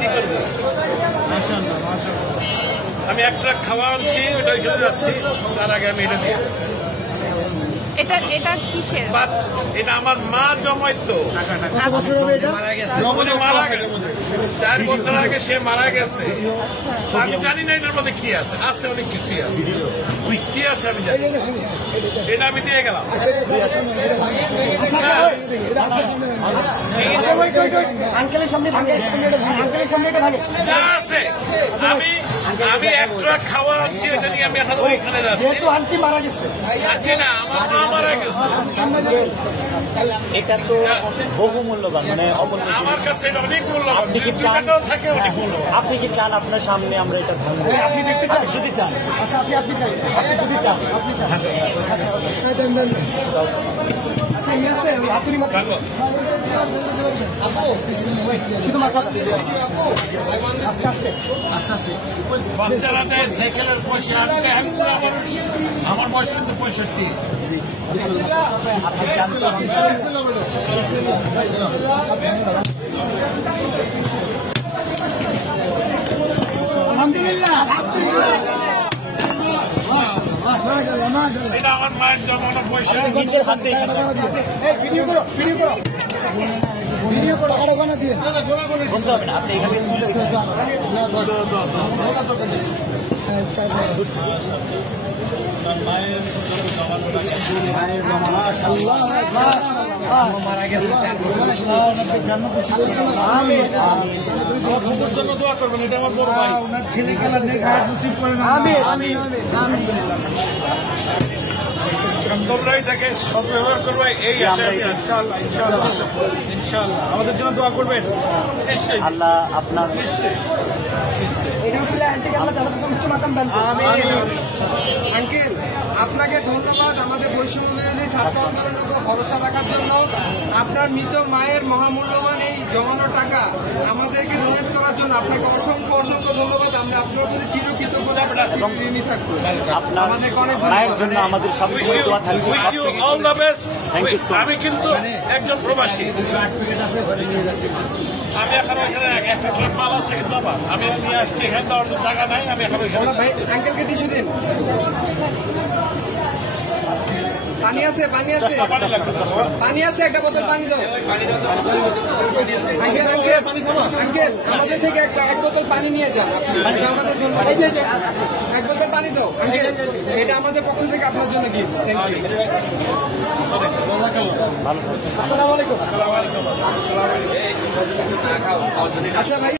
কি করবো? আমি এক ট্রাক খাওয়া আনছি, ওটা ওইখানে যাচ্ছি, তার আগে আমি এটা দিয়ে এটা কিসের? এটা আমার মা জমাইতো। মারা গেছে 4 বছর আগে, সে মারা গেছে। আমি জানি না এটার মধ্যে কি আছে, অনেক কিছুই আছে। কি আছে আমি জানি, এটা আমি দিয়ে গেলাম। যা আছে আমি এক ট্রাক খাওয়া আনছি, এটা নিয়ে আমি এখন ওইখানে যাচ্ছি। আন্টি মারা গেছে, না, আমার মা মারা গেছে। এটা তো বহু মূল্যবান, মানে আমার কাছে এটা অনেক মূল্যবান। আপনি কি চান থাকে অনেক মূল্যবান। আপনি কি চান আপনার সামনে আমরা এটা ভাঙবো? আপনি দেখতে চান? যদি চান, আচ্ছা আপনি চান, আপনি যদি চান, আপনি চান, আচ্ছা বাচ্চারা দেয় সাইকেলের পয়সা, আমার বয়স কিন্তু 65। আপনি চান তো আলহামদুলিল্লাহ। এটা আমার মায়ের জমানো পয়সা। নিজের হাতে বলতে হবে না, আপনি এখানে মারা গেছে জন্য দোয়া করবেন, এটা আমার বড় ভাই। ছেলে খেলার তোমরা এটাকে সদ্ব্যবহার করবে, এই আশা আমি আছি। ইনশাআল্লাহ আমাদের জন্য দোয়া করবেন। নিশ্চয়ই আল্লাহ আপনার নিশ্চয়ই। আঙ্কেল, আপনাকে ধন্যবাদ আমাদের বৈষম্য বিরোধী ছাত্র আন্দোলনের উপর ভরসা রাখার জন্য। আপনার মৃত মায়ের মহামূল্যবান এই জমানো টাকা আমাদেরকে ডোনেট করার জন্য আপনাকে অসংখ্য অসংখ্য ধন্যবাদ। আমরা আপনার প্রতি চিরকৃতজ্ঞতা ঋণী থাকবো। আপনার মায়ের জন্য আমাদের সবসময় দোয়া থাকবে। Wish you all the best. Thank you so much. আমি কিন্তু একজন প্রবাসী। আমি এখন ওইখানে একটা ট্রাক মাল আছে, কিন্তু আমি নিয়ে আসছি, এখানে তো আর জায়গা নাই। আমি এখন ওইখানে ভাই, আঙ্কেলকে টিস্যু দিন। পানি আছে, পানি আছে, পানি আছে, একটা বোতল পানি দাও। আঙ্কেল আঙ্কেল আমাদের থেকে এক বোতল পানি নিয়ে যান। আমাদের জন্য এক বোতল পানি দাও আঙ্কেল, এটা আমাদের পক্ষ থেকে আপনার জন্য গিফট। আসসালামু আলাইকুম। আসসালামু আলাইকুম। আচ্ছা ভাই।